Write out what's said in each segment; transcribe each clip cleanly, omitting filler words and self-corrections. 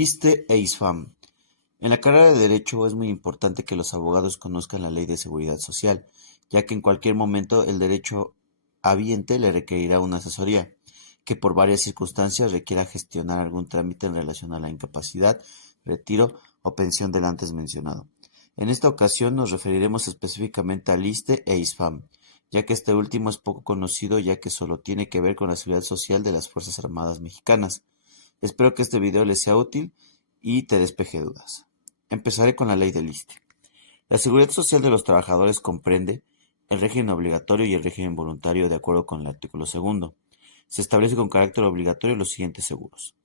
ISSSTE e ISFAM. En la carrera de Derecho es muy importante que los abogados conozcan la Ley de Seguridad Social, ya que en cualquier momento el derecho habiente le requerirá una asesoría, que por varias circunstancias requiera gestionar algún trámite en relación a la incapacidad, retiro o pensión del antes mencionado. En esta ocasión nos referiremos específicamente al ISSSTE e ISFAM, ya que este último es poco conocido ya que solo tiene que ver con la seguridad social de las Fuerzas Armadas Mexicanas. Espero que este video les sea útil y te despeje dudas. Empezaré con la ley del ISSSTE. La seguridad social de los trabajadores comprende el régimen obligatorio y el régimen voluntario de acuerdo con el artículo segundo. Se establece con carácter obligatorio los siguientes seguros.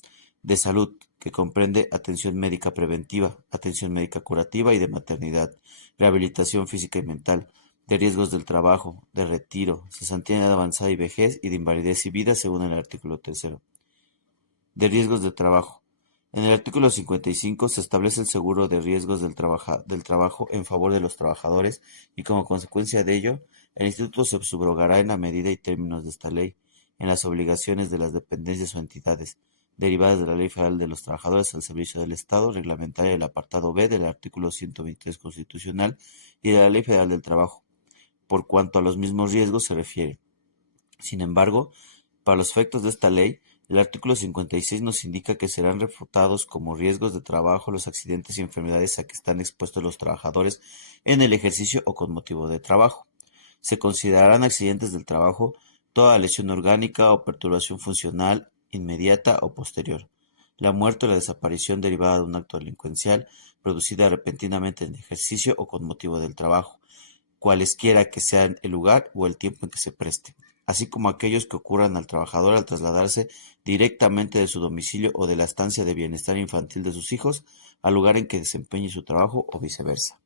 De salud, que comprende atención médica preventiva, atención médica curativa y de maternidad, rehabilitación física y mental, de riesgos del trabajo, de retiro, cesantía en edad avanzada y vejez y de invalidez y vida según el artículo tercero. De riesgos de trabajo. En el artículo 55 se establece el seguro de riesgos del trabajo en favor de los trabajadores y como consecuencia de ello, el Instituto se subrogará en la medida y términos de esta ley, en las obligaciones de las dependencias o entidades, derivadas de la Ley Federal de los Trabajadores al Servicio del Estado, reglamentaria del apartado B del artículo 123 constitucional y de la Ley Federal del Trabajo, por cuanto a los mismos riesgos se refiere. Sin embargo, para los efectos de esta ley, el artículo 56 nos indica que serán refutados como riesgos de trabajo los accidentes y enfermedades a que están expuestos los trabajadores en el ejercicio o con motivo de trabajo. Se considerarán accidentes del trabajo toda lesión orgánica o perturbación funcional inmediata o posterior, la muerte o la desaparición derivada de un acto delincuencial producida repentinamente en el ejercicio o con motivo del trabajo, cualesquiera que sean el lugar o el tiempo en que se preste, así como aquellos que ocurran al trabajador al trasladarse directamente de su domicilio o de la estancia de bienestar infantil de sus hijos al lugar en que desempeñe su trabajo o viceversa.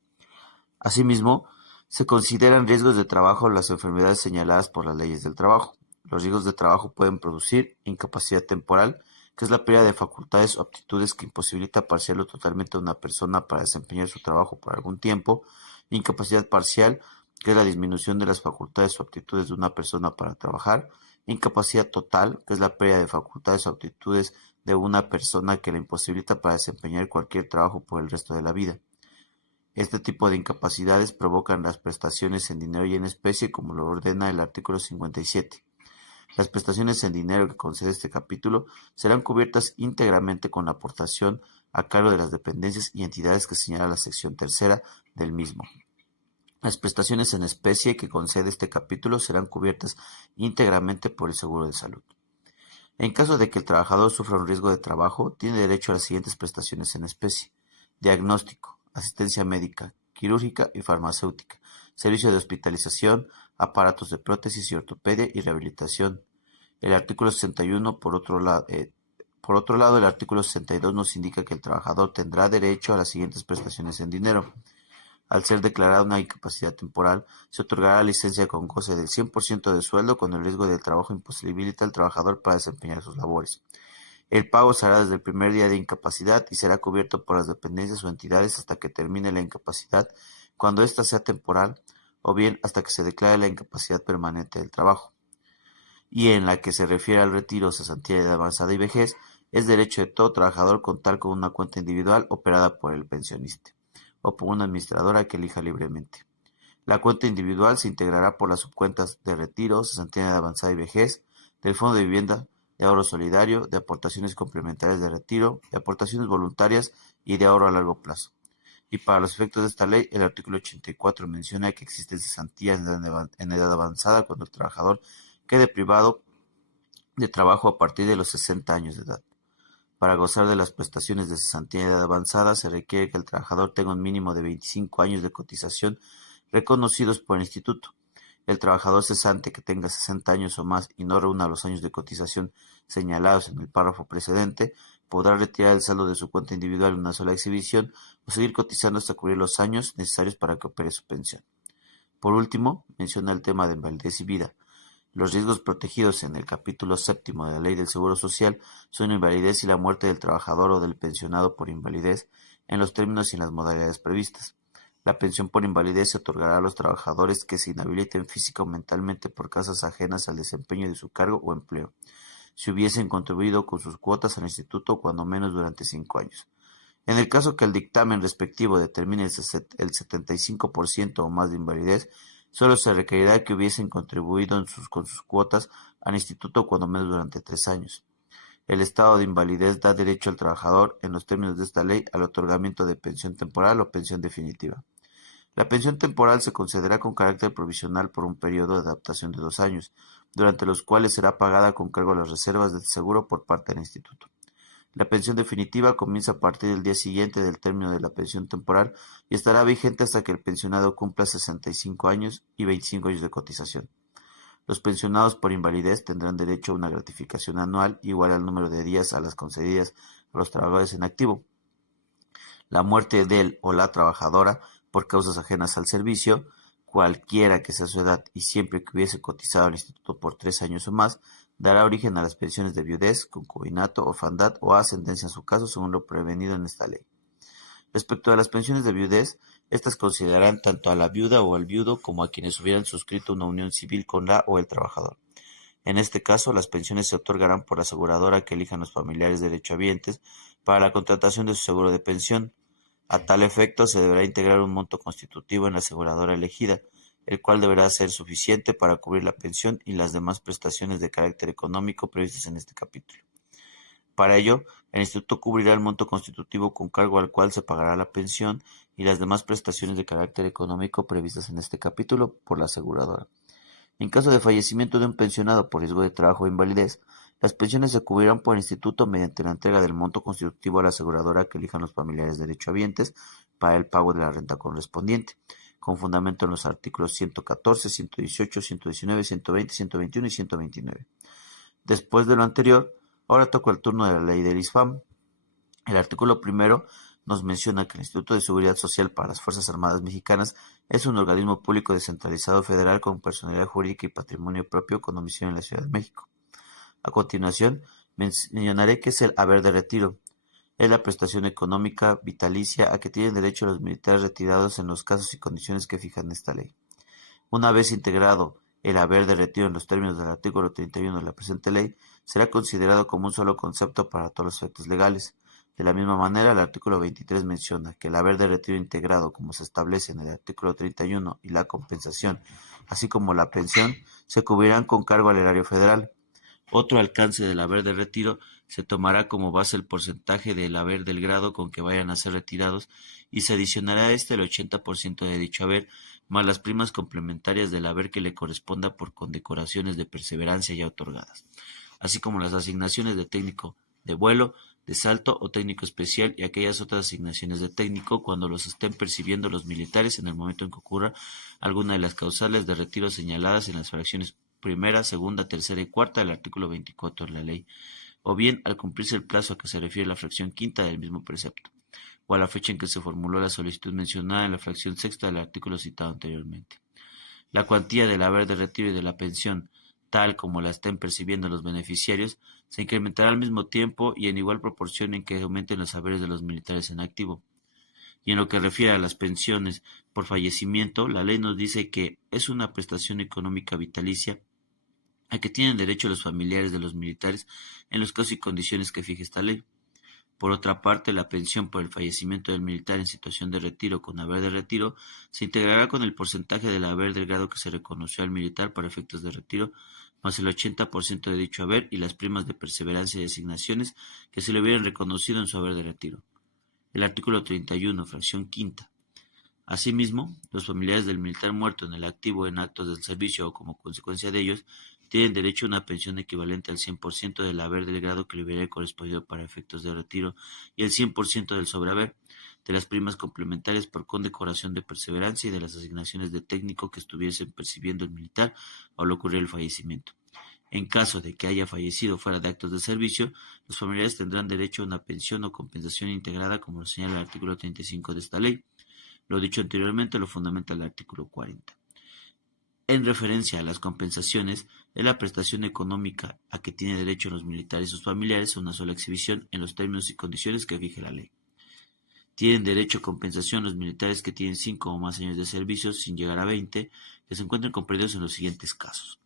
Asimismo, se consideran riesgos de trabajo las enfermedades señaladas por las leyes del trabajo. Los riesgos de trabajo pueden producir incapacidad temporal, que es la pérdida de facultades o aptitudes que imposibilita parcial o totalmente a una persona para desempeñar su trabajo por algún tiempo, incapacidad parcial, que es la disminución de las facultades o aptitudes de una persona para trabajar, incapacidad total, que es la pérdida de facultades o aptitudes de una persona que la imposibilita para desempeñar cualquier trabajo por el resto de la vida. Este tipo de incapacidades provocan las prestaciones en dinero y en especie, como lo ordena el artículo 57. Las prestaciones en dinero que concede este capítulo serán cubiertas íntegramente con la aportación a cargo de las dependencias y entidades que señala la sección tercera del mismo. Las prestaciones en especie que concede este capítulo serán cubiertas íntegramente por el seguro de salud. En caso de que el trabajador sufra un riesgo de trabajo, tiene derecho a las siguientes prestaciones en especie: diagnóstico, asistencia médica, quirúrgica y farmacéutica, servicio de hospitalización, aparatos de prótesis y ortopedia y rehabilitación. El artículo 61, por otro lado, el artículo 62 nos indica que el trabajador tendrá derecho a las siguientes prestaciones en dinero. Al ser declarada una incapacidad temporal, se otorgará licencia con goce del 100% de sueldo cuando el riesgo del trabajo imposibilita al trabajador para desempeñar sus labores. El pago se hará desde el primer día de incapacidad y será cubierto por las dependencias o entidades hasta que termine la incapacidad, cuando ésta sea temporal, o bien hasta que se declare la incapacidad permanente del trabajo. Y en la que se refiere al retiro, cesantía de edad avanzada y vejez, es derecho de todo trabajador contar con una cuenta individual operada por el pensionista o por una administradora que elija libremente. La cuenta individual se integrará por las subcuentas de retiro, cesantía de edad avanzada y vejez, del Fondo de Vivienda, de ahorro solidario, de aportaciones complementarias de retiro, de aportaciones voluntarias y de ahorro a largo plazo. Y para los efectos de esta ley, el artículo 84 menciona que existen cesantías en edad avanzada cuando el trabajador quede privado de trabajo a partir de los 60 años de edad. Para gozar de las prestaciones de cesantía en edad avanzada, se requiere que el trabajador tenga un mínimo de 25 años de cotización reconocidos por el Instituto. El trabajador cesante que tenga 60 años o más y no reúna los años de cotización señalados en el párrafo precedente, podrá retirar el saldo de su cuenta individual en una sola exhibición o seguir cotizando hasta cubrir los años necesarios para que opere su pensión. Por último, menciona el tema de invalidez y vida. Los riesgos protegidos en el capítulo séptimo de la Ley del Seguro Social son la invalidez y la muerte del trabajador o del pensionado por invalidez en los términos y en las modalidades previstas. La pensión por invalidez se otorgará a los trabajadores que se inhabiliten física o mentalmente por causas ajenas al desempeño de su cargo o empleo. si hubiesen contribuido con sus cuotas al instituto cuando menos durante 5 años. En el caso que el dictamen respectivo determine el 75% o más de invalidez, solo se requerirá que hubiesen contribuido con sus cuotas al instituto cuando menos durante 3 años. El estado de invalidez da derecho al trabajador, en los términos de esta ley, al otorgamiento de pensión temporal o pensión definitiva. La pensión temporal se concederá con carácter provisional por un periodo de adaptación de 2 años, durante los cuales será pagada con cargo a las reservas de seguro por parte del instituto. La pensión definitiva comienza a partir del día siguiente del término de la pensión temporal y estará vigente hasta que el pensionado cumpla 65 años y 25 años de cotización. Los pensionados por invalidez tendrán derecho a una gratificación anual igual al número de días a las concedidas a los trabajadores en activo. La muerte del o la trabajadora por causas ajenas al servicio, cualquiera que sea su edad y siempre que hubiese cotizado al instituto por 3 años o más, dará origen a las pensiones de viudez, concubinato, orfandad o ascendencia en su caso, según lo prevenido en esta ley. Respecto a las pensiones de viudez, estas considerarán tanto a la viuda o al viudo como a quienes hubieran suscrito una unión civil con la o el trabajador. En este caso, las pensiones se otorgarán por la aseguradora que elijan los familiares derechohabientes para la contratación de su seguro de pensión. A tal efecto, se deberá integrar un monto constitutivo en la aseguradora elegida, el cual deberá ser suficiente para cubrir la pensión y las demás prestaciones de carácter económico previstas en este capítulo. Para ello, el instituto cubrirá el monto constitutivo con cargo al cual se pagará la pensión y las demás prestaciones de carácter económico previstas en este capítulo por la aseguradora. En caso de fallecimiento de un pensionado por riesgo de trabajo o invalidez, las pensiones se cubrirán por el instituto mediante la entrega del monto constitutivo a la aseguradora que elijan los familiares derechohabientes para el pago de la renta correspondiente, con fundamento en los artículos 114, 118, 119, 120, 121 y 129. Después de lo anterior, ahora toca el turno de la ley del ISFAM. El artículo primero nos menciona que el Instituto de Seguridad Social para las Fuerzas Armadas Mexicanas es un organismo público descentralizado federal con personalidad jurídica y patrimonio propio con domicilio en la Ciudad de México. A continuación, mencionaré qué es el haber de retiro. Es la prestación económica vitalicia a que tienen derecho los militares retirados en los casos y condiciones que fijan esta ley. Una vez integrado el haber de retiro en los términos del artículo 31 de la presente ley, será considerado como un solo concepto para todos los efectos legales. De la misma manera, el artículo 23 menciona que el haber de retiro integrado, como se establece en el artículo 31, y la compensación, así como la pensión, se cubrirán con cargo al erario federal. Otro alcance del haber de retiro se tomará como base el porcentaje del haber del grado con que vayan a ser retirados y se adicionará a este el 80% de dicho haber, más las primas complementarias del haber que le corresponda por condecoraciones de perseverancia ya otorgadas, así como las asignaciones de técnico de vuelo, de salto o técnico especial y aquellas otras asignaciones de técnico cuando los estén percibiendo los militares en el momento en que ocurra alguna de las causales de retiro señaladas en las fracciones primera, segunda, tercera y cuarta del artículo 24 de la ley, o bien al cumplirse el plazo a que se refiere la fracción quinta del mismo precepto, o a la fecha en que se formuló la solicitud mencionada en la fracción sexta del artículo citado anteriormente. La cuantía del haber de retiro y de la pensión, tal como la estén percibiendo los beneficiarios, se incrementará al mismo tiempo y en igual proporción en que aumenten los haberes de los militares en activo. Y en lo que refiere a las pensiones por fallecimiento, la ley nos dice que es una prestación económica vitalicia a que tienen derecho los familiares de los militares en los casos y condiciones que fije esta ley. Por otra parte, la pensión por el fallecimiento del militar en situación de retiro con haber de retiro se integrará con el porcentaje del haber del grado que se reconoció al militar para efectos de retiro, más el 80% de dicho haber y las primas de perseverancia y asignaciones que se le hubieran reconocido en su haber de retiro. El artículo 31, fracción quinta. Asimismo, los familiares del militar muerto en el activo en actos del servicio o como consecuencia de ellos tienen derecho a una pensión equivalente al 100% del haber del grado que le hubiera correspondido para efectos de retiro y el 100% del sobrehaber, de las primas complementarias por condecoración de perseverancia y de las asignaciones de técnico que estuviesen percibiendo el militar al ocurrir el fallecimiento. En caso de que haya fallecido fuera de actos de servicio, los familiares tendrán derecho a una pensión o compensación integrada como lo señala el artículo 35 de esta ley. Lo dicho anteriormente lo fundamenta el artículo 40. En referencia a las compensaciones, es la prestación económica a que tienen derecho los militares y sus familiares a una sola exhibición en los términos y condiciones que fije la ley. Tienen derecho a compensación los militares que tienen 5 o más años de servicio sin llegar a 20, que se encuentren comprendidos en los siguientes casos.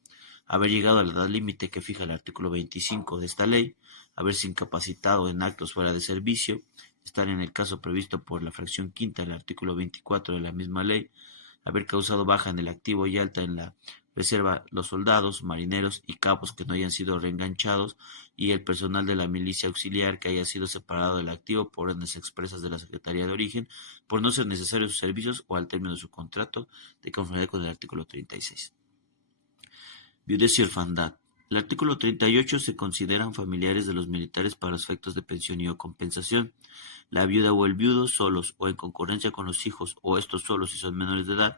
haber llegado a la edad límite que fija el artículo 25 de esta ley, haberse incapacitado en actos fuera de servicio, estar en el caso previsto por la fracción quinta del artículo 24 de la misma ley, haber causado baja en el activo y alta en la reserva los soldados, marineros y cabos que no hayan sido reenganchados y el personal de la milicia auxiliar que haya sido separado del activo por órdenes expresas de la Secretaría de Origen por no ser necesarios sus servicios o al término de su contrato de conformidad con el artículo 36. Viudez y orfandad. El artículo 38 se consideran familiares de los militares para los efectos de pensión y o compensación. La viuda o el viudo, solos o en concurrencia con los hijos, o estos solos si son menores de edad,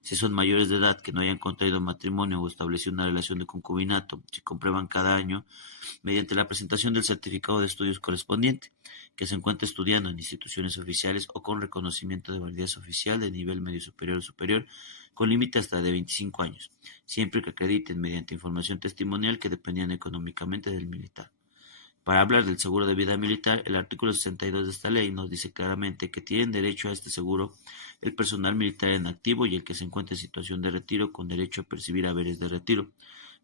si son mayores de edad que no hayan contraído matrimonio o establecido una relación de concubinato, se comprueban cada año mediante la presentación del certificado de estudios correspondiente, que se encuentre estudiando en instituciones oficiales o con reconocimiento de validez oficial de nivel medio superior o superior, con límite hasta de 25 años, siempre que acrediten mediante información testimonial que dependían económicamente del militar. Para hablar del seguro de vida militar, el artículo 62 de esta ley nos dice claramente que tienen derecho a este seguro el personal militar en activo y el que se encuentre en situación de retiro con derecho a percibir haberes de retiro,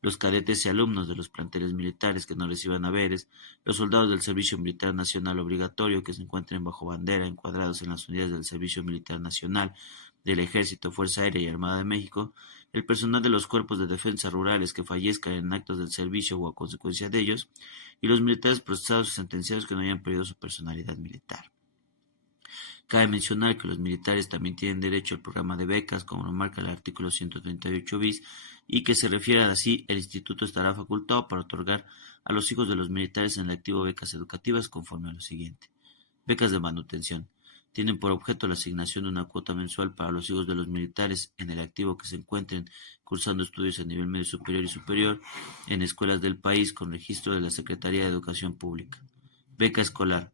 los cadetes y alumnos de los planteles militares que no reciban haberes, los soldados del Servicio Militar Nacional Obligatorio que se encuentren bajo bandera encuadrados en las unidades del Servicio Militar Nacional, del Ejército, Fuerza Aérea y Armada de México, el personal de los cuerpos de defensa rurales que fallezcan en actos del servicio o a consecuencia de ellos, y los militares procesados y sentenciados que no hayan perdido su personalidad militar. Cabe mencionar que los militares también tienen derecho al programa de becas, como lo marca el artículo 138 bis, y que se refiere así, el instituto estará facultado para otorgar a los hijos de los militares en el activo becas educativas conforme a lo siguiente. Becas de manutención. Tienen por objeto la asignación de una cuota mensual para los hijos de los militares en el activo que se encuentren cursando estudios a nivel medio superior y superior en escuelas del país con registro de la Secretaría de Educación Pública. Beca escolar.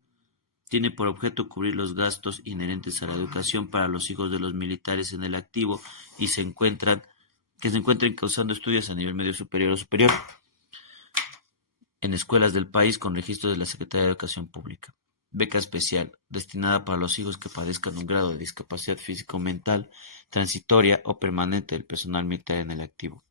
Tiene por objeto cubrir los gastos inherentes a la educación para los hijos de los militares en el activo y que se encuentren cursando estudios a nivel medio superior o superior en escuelas del país con registro de la Secretaría de Educación Pública. Beca especial, destinada para los hijos que padezcan un grado de discapacidad física o mental, transitoria o permanente del personal militar en el activo.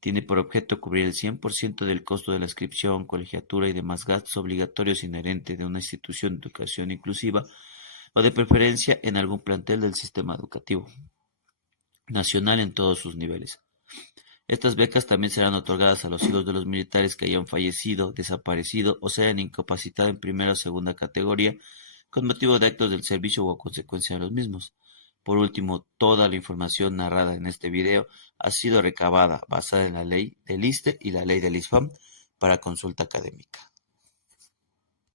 Tiene por objeto cubrir el 100% del costo de la inscripción, colegiatura y demás gastos obligatorios inherentes de una institución de educación inclusiva o de preferencia en algún plantel del sistema educativo nacional en todos sus niveles. Estas becas también serán otorgadas a los hijos de los militares que hayan fallecido, desaparecido o se hayan incapacitado en primera o segunda categoría con motivo de actos del servicio o a consecuencia de los mismos. Por último, toda la información narrada en este video ha sido recabada basada en la ley del ISSSTE y la ley del ISFAM para consulta académica.